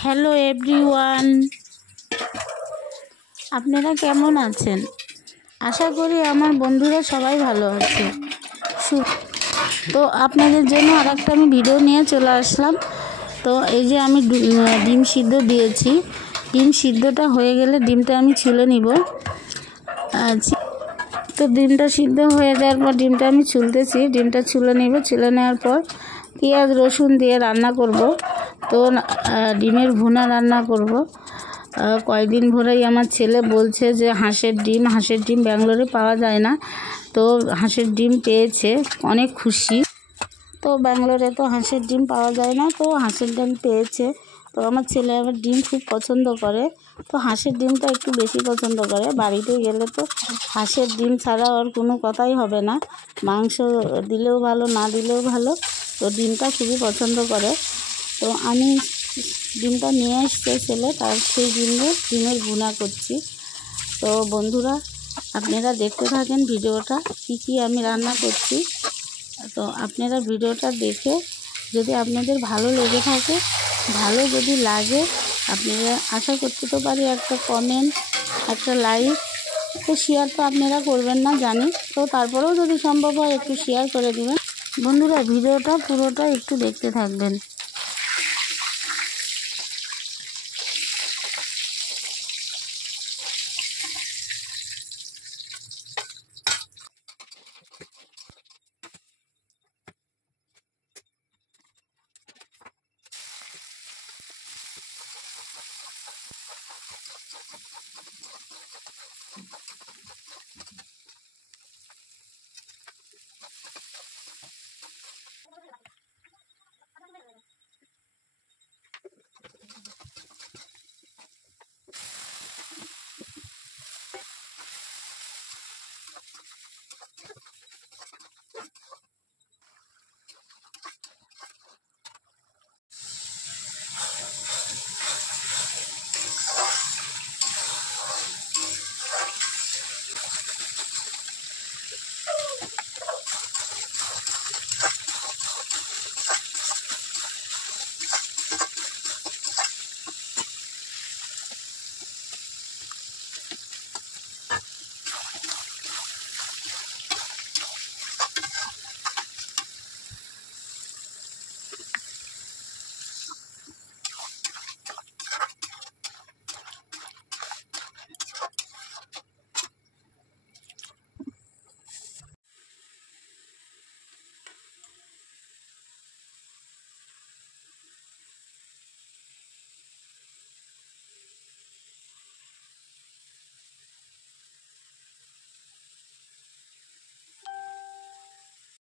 Hello everyone, আপনারা কেমন আছেন? আশা করি আমার বন্ধুরা সবাই ভালো আছে। তো আপনাদের জন্য আরেকটা আমি ভিডিও নিয়ে চলে আসলাম। তো এই যে আমি ডিম সিদ্ধ দিয়েছি। ডিম সিদ্ধটা হয়ে গেলে ডিমটা আমি ছুলে নিব। তো ডিমটা সিদ্ধ হয়ে যাওয়ার পর ডিমটা আমি ছুলতেছি। ডিমটা ছুলে নিব। ছুলে নেওয়ার পর পেঁয়াজ রসুন দিয়ে রান্না করব। তো ডিমের ভুনা রান্না করব। কয়েকদিন ধরেই আমার ছেলে বলছে যে হাঁসের ডিম ব্যাঙ্গালোরে পাওয়া যায় না, তো হাঁসের ডিম পেয়েছে, অনেক খুশি। তো ব্যাঙ্গালোরে তো হাঁসের ডিম পাওয়া যায় না, তো হাঁসের ডিম পেয়েছে। তো আমার ছেলে আবার ডিম খুব পছন্দ করে, তো হাঁসের ডিমটা একটু বেশি পছন্দ করে। বাড়িতে গেলে তো হাঁসের ডিম ছাড়া ওর কোনো কথাই হবে না, মাংস দিলেও ভালো, না দিলেও ভালো, তো ডিমটা খুবই পছন্দ করে। তো আমি ডিমটা নিয়ে এসছে ছেলে, তার সেই ডিমের ভুনা করছি। তো বন্ধুরা, আপনারা দেখতে থাকেন ভিডিওটা, কি আমি রান্না করছি। তো আপনারা ভিডিওটা দেখে যদি আপনাদের ভালো লেগে থাকে, ভালো যদি লাগে, আপনারা আশা করতে তো পারি একটা কমেন্ট, একটা লাইক, তো শেয়ার তো আপনারা করবেন না জানি, তো তারপরেও যদি সম্ভব হয় একটু শেয়ার করে দেবেন। বন্ধুরা, ভিডিওটা পুরোটা একটু দেখতে থাকবেন।